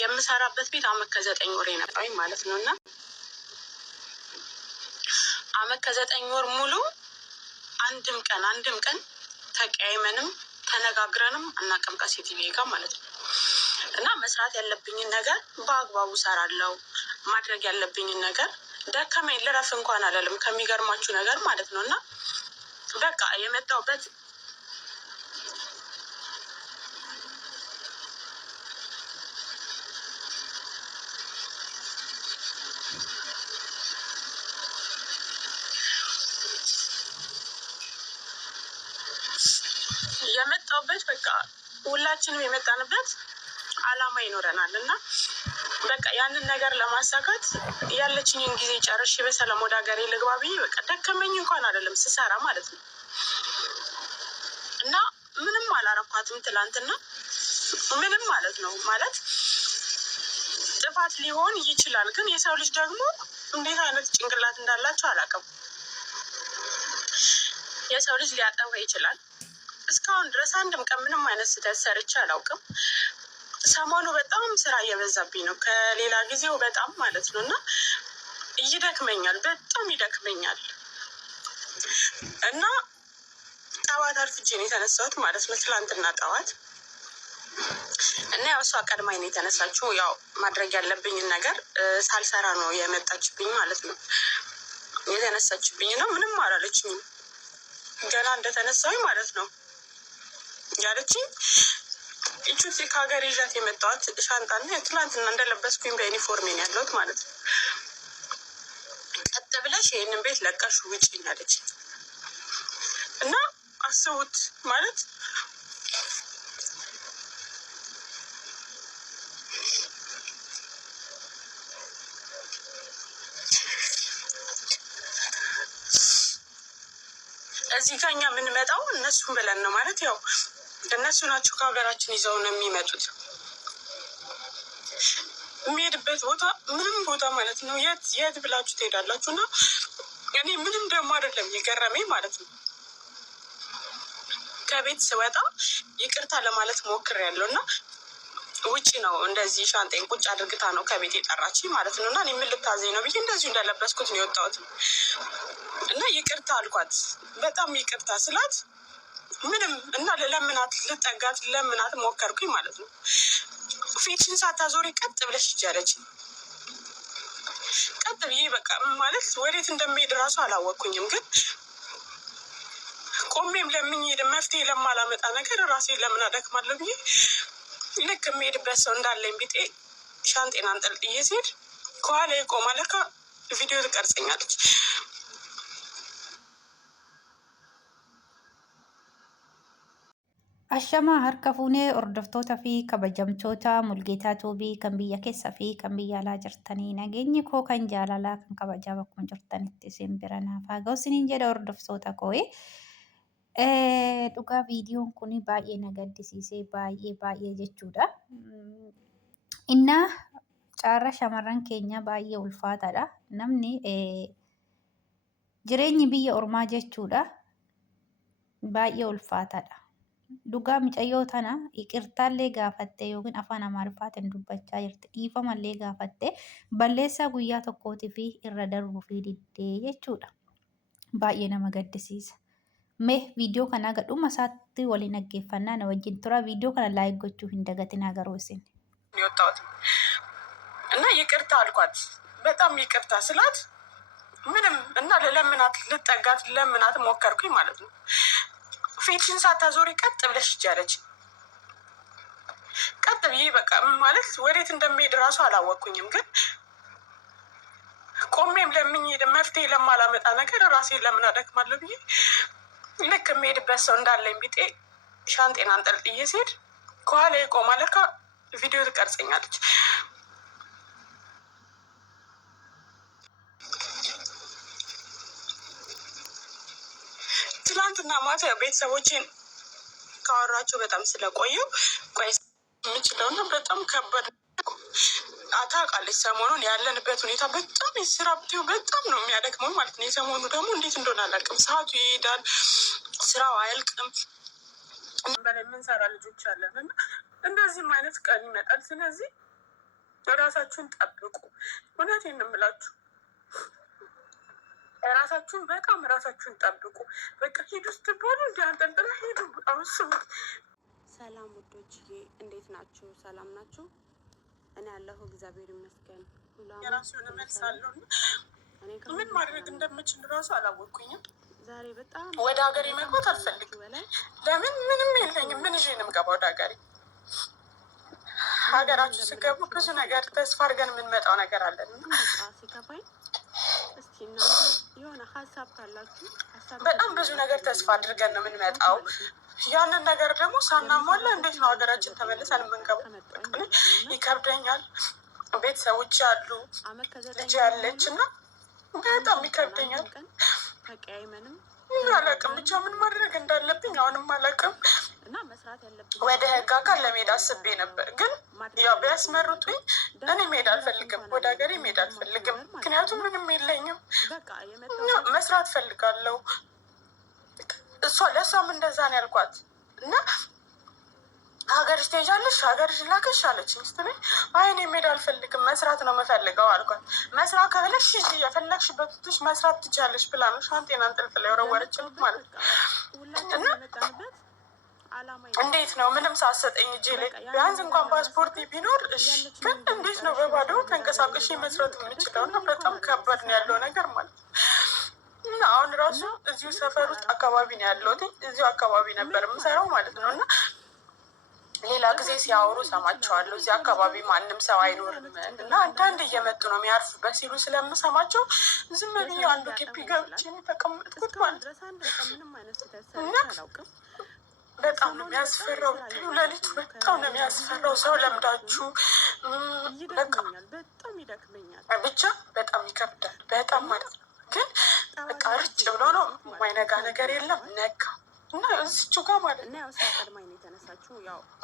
የምሰራበት ቤት አመት ከ9 ወር የነበረኝ ማለት ነው። እና አመት ከ9 ወር ሙሉ አንድም ቀን ተቀያይመንም ተነጋግረንም አናውቅም ከሴትዬ ጋር ማለት ነው። እና መስራት ያለብኝን ነገር በአግባቡ ሰራለሁ። ማድረግ ያለብኝን ነገር ደከመኝ ልረፍ እንኳን አላለም ከሚገርማችሁ ነገር ማለት ነው። እና በቃ የመጣሁበት በቃ ሁላችንም የመጣንበት አላማ ይኖረናል። እና በቃ ያንን ነገር ለማሳካት ያለችኝን ጊዜ ጨርሼ በሰላም ወደ ሀገሬ ልግባ ብዬ በቃ ደከመኝ እንኳን አይደለም ስሰራ ማለት ነው። እና ምንም አላረኳትም ትላንትና ምንም ማለት ነው። ማለት ጥፋት ሊሆን ይችላል፣ ግን የሰው ልጅ ደግሞ እንዴት አይነት ጭንቅላት እንዳላቸው አላውቅም። የሰው ልጅ ሊያጠፋ ይችላል። እስካሁን ድረስ አንድም ቀን ምንም አይነት ስህተት ሰርቼ አላውቅም። ሰሞኑ በጣም ስራ እየበዛብኝ ነው ከሌላ ጊዜው በጣም ማለት ነው። እና ይደክመኛል፣ በጣም ይደክመኛል። እና ጠዋት አርፍጄ ነው የተነሳሁት ማለት ነው፣ ትላንትና ጠዋት። እና ያው እሷ ቀድማኝ ነው የተነሳችው። ያው ማድረግ ያለብኝን ነገር ሳልሰራ ነው የመጣችብኝ ማለት ነው። የተነሳችብኝ ነው፣ ምንም አላለችኝም። ገና እንደተነሳሁኝ ማለት ነው ያለችኝ ኢቹቲ ከሀገር ይዣት የመጣኋት ሻንጣና ትላንትና እንደለበስኩኝ በዩኒፎርሜ ነው ያለሁት ማለት ነው። ቀጥ ብለሽ ይህንን ቤት ለቀሽ ውጪ ያለችኝ። እና አስቡት ማለት እዚህ ከኛ የምንመጣው እነሱን ብለን ነው ማለት ያው እነሱ ናቸው ከሀገራችን ይዘው ነው የሚመጡት። የሚሄድበት ቦታ ምንም ቦታ ማለት ነው የት ብላችሁ ትሄዳላችሁ። እና እኔ ምንም ደግሞ አይደለም የገረመኝ ማለት ነው። ከቤት ስወጣ ይቅርታ ለማለት ሞክሬያለሁ እና ውጪ ነው እንደዚህ ሻንጣዬን ቁጭ አድርግታ ነው ከቤት የጠራችኝ ማለት ነው። እና እኔ ምን ልታዘኝ ነው ብዬ እንደዚሁ እንደለበስኩት ነው የወጣሁት። እና ይቅርታ አልኳት፣ በጣም ይቅርታ ስላት ምንም እና ለለምናት ልጠጋት ለምናት ሞከርኩኝ ማለት ነው። ፊትሽን ሳታዞሪ ቀጥ ብለሽ ይጃለች። ቀጥ ብዬ በቃ ማለት ወዴት እንደሚሄድ እራሱ አላወቅኩኝም። ግን ቆሜም ለምኝ መፍትሄ ለማላመጣ ነገር ራሴን ለምን አደክማለሁ ብዬ ልክ የሚሄድበት ሰው እንዳለኝ ቢጤ ሻንጤን አንጠልጥዬ ሲሄድ ከኋላ ቆማ ለካ ቪዲዮ ትቀርጸኛለች። Ashamaa harka fuunee hordoftoota fi kabajamtoota Mulgeetaa Tuubii kan biyya keessaa fi kan biyya alaa jirtanii nageenyi koo kan jaalalaa kan kabajaa bakkuma jirtanitti isin bira naaf haa ga'u isiniin jedha hordoftoota koo. Dhugaa viidiyoon kun baay'ee na gaddisiisee baay'ee jechuudha. Innaa caarra shamarran keenya baay'ee ulfaataadha. Namni jireenyi biyya ormaa jechuudha baay'ee ulfaataadha. Dhugaa mucayyoo tana iqirtaallee gaafattee yookiin afaan Amaariffaatiin dubbachaa jirti. Dhiifamallee gaafattee balleessaa guyyaa tokkootii fi irra darbuu fi diddee jechuudha. Baay'ee nama gaddisiisa. Mee viidiyoo kana gadhuma isaatti waliin dhaggeeffannaa na wajjin tura. Viidiyoo kana laayik gochuu hin dagatinaa garuu isin. እና ይቅርታ አልኳት፣ በጣም ይቅርታ ስላት ምንም እና ለለምናት ልጠጋት ለምናት ሞከርኩኝ ማለት ነው። ፊትሽን ሳታዞሪ ቀጥ ብለሽ ይጃለች። ቀጥ ብዬ በቃ ማለት ወዴት እንደሚሄድ እራሱ አላወቅኩኝም። ግን ቆሜም ለምኝ መፍትሄ ለማላመጣ ነገር ራሴን ለምን አደክማለሁ ብዬ ልክ የሚሄድበት ሰው እንዳለኝ ቢጤ ሻንጤን አንጠልጥዬ ሲሄድ ከኋላ ቆማ ለካ ቪዲዮ ትቀርጸኛለች። ትላንትና ማታ ቤተሰቦቼን ካወራቸው በጣም ስለቆየው ቆይ የምችለውና በጣም ከባድ ታውቃለች። ሰሞኑን ያለንበት ሁኔታ በጣም የስራ ብትይው በጣም ነው የሚያደክመው ማለት ነው። የሰሞኑ ደግሞ እንዴት እንደሆነ አላውቅም። ሰዓቱ ይሄዳል፣ ስራው አያልቅም። በላይ የምንሰራ ልጆች አለን እና እንደዚህም አይነት ቀን ይመጣል። ስለዚህ ራሳችሁን ጠብቁ። እውነቴን ነው የምላችሁ። ራሳችሁን በጣም ራሳችሁን ጠብቁ። በቃ ሂዱ ስትባሉ እንዲ አንጠልጥላ ሂዱ። አውስቡት። ሰላም ውዶችዬ፣ እንዴት ናችሁ? ሰላም ናችሁ? እኔ ያለሁ እግዚአብሔር ይመስገን። የራሱ የሆነ መልስ አለው። ምን ማድረግ እንደምችል ራሱ አላወቅኩኝም። ዛሬ በጣም ወደ ሀገሬ መግባት አልፈልግም። ለምን? ምንም የለኝም። ምን ይዤ ነው የምገባው ወደ ሀገሬ? ሀገራችሁ ስገቡ ብዙ ነገር ተስፋ አድርገን የምንመጣው ነገር አለን። ሲከፋኝ እስኪ እናንተ የሆነ ሀሳብ ካላችሁ በጣም ብዙ ነገር ተስፋ አድርገን ነው የምንመጣው። ያንን ነገር ደግሞ ሳናሟላ እንዴት ነው ሀገራችን ተመልሰን የምንገባው? ይከብደኛል። ቤተሰቦች አሉ፣ ልጅ ያለች እና በጣም ይከብደኛል። አላውቅም፣ ብቻ ምን ማድረግ እንዳለብኝ አሁንም አላውቅም። ወደ ህግ አካል ለመሄድ አስቤ ነበር፣ ግን ያው ቢያስመርጡኝ እኔ መሄድ አልፈልግም፣ ወደ ሀገሬ መሄድ አልፈልግም። ምክንያቱም ምንም የለኝም፣ መስራት ፈልጋለሁ። ለእሷም እንደዛ ነው ያልኳት እና ሀገርሽ ትሄጃለሽ፣ ሀገርሽ ላከሽ አለችኝ ስትለኝ አይ እኔ መሄድ አልፈልግም፣ መስራት ነው የምፈልገው አልኳት። መስራት ከብለሽ የፈለግሽበት ትሽ መስራት ትችያለሽ ብላ ነው ሻንጤን አንጠልጥላ የወረወረችልኝ ማለት ነው። እና እንዴት ነው ምንም ሳሰጠኝ እጄ ላይ ቢያንስ እንኳን ፓስፖርት ቢኖር እሺ፣ ግን እንዴት ነው በባዶ ተንቀሳቀሽ መስራት የምችለው? እና በጣም ከባድ ነው ያለው ነገር ማለት ነው። እና አሁን ራሱ እዚሁ ሰፈር ውስጥ አካባቢ ነው ያለሁት፣ እዚሁ አካባቢ ነበር የምሰራው ማለት ነው። እና ሌላ ጊዜ ሲያወሩ ሰማቸዋለሁ። እዚህ አካባቢ ማንም ሰው አይኖርም እና አንዳንድ እየመጡ ነው የሚያርፉበት ሲሉ ስለምሰማቸው ዝም ብዬ አንዱ ግቢ ገብቼ የተቀመጥኩት ማለት ነው። እና በጣም ነው የሚያስፈራው። ሌሊቱ በጣም ነው የሚያስፈራው። ሰው ለምዳችሁ ብቻ በጣም ይከብዳል። በጣም ማለት ነው። ግን በቃ ርጭ ብሎ ነው የማይነጋ ነገር የለም። ነጋ እና እዚቹ ጋር ማለት ነው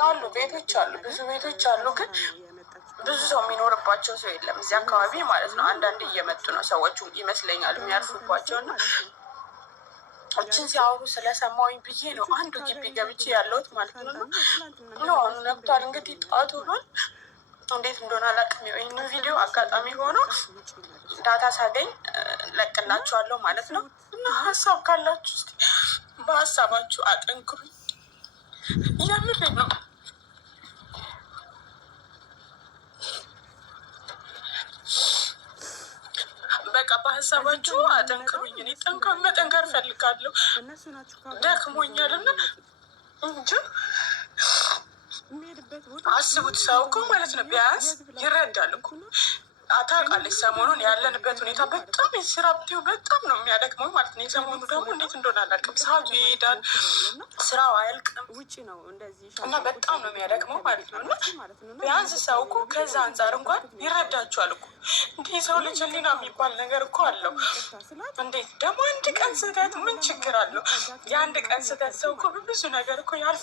አሉ ቤቶች አሉ፣ ብዙ ቤቶች አሉ። ግን ብዙ ሰው የሚኖርባቸው ሰው የለም እዚህ አካባቢ ማለት ነው። አንዳንድ እየመጡ ነው ሰዎቹ ይመስለኛል የሚያርፉባቸው እና እችን ሲያወሩ ስለሰማሁኝ ብዬ ነው አንዱ ግቢ ገብቼ ያለሁት ማለት ነው። ነው አሁኑ ነግቷል እንግዲህ ጠዋት ሆኗል። እንዴት እንደሆነ አላውቅም። ይህን ቪዲዮ አጋጣሚ ሆኖ ዳታ ሳገኝ ለቅላችኋለሁ ማለት ነው። እና ሀሳብ ካላችሁ እስኪ በሀሳባችሁ አጠንክሩኝ። የምሬ ነው። በቃ በሀሳባችሁ አጠንክሩኝ። እኔ መጠንከር እፈልጋለሁ። ደክሞኛል እና እንጂ አስቡት። ሰው እኮ ማለት ነው ቢያንስ ይረዳል እኮ ታውቃለች። ሰሞኑን ያለንበት ሁኔታ በጣም የስራ ብቴው በጣም ነው የሚያደክመው ማለት ነው። የሰሞኑ ደግሞ እንዴት እንደሆነ አላውቅም። ሰዓቱ ይሄዳል፣ ስራው አያልቅም እና በጣም ነው የሚያደክመው ማለት ነው። እና ቢያንስ ሰው እኮ ከዛ አንጻር እንኳን ይረዳችኋል እኮ። እንዲህ ሰው ልጅ ህሊና የሚባል ነገር እኮ አለው። እንዴት ደግሞ አንድ ቀን ስህተት ምን ችግር አለው? የአንድ ቀን ስህተት ሰው እኮ በብዙ ነገር እኮ ያልፍ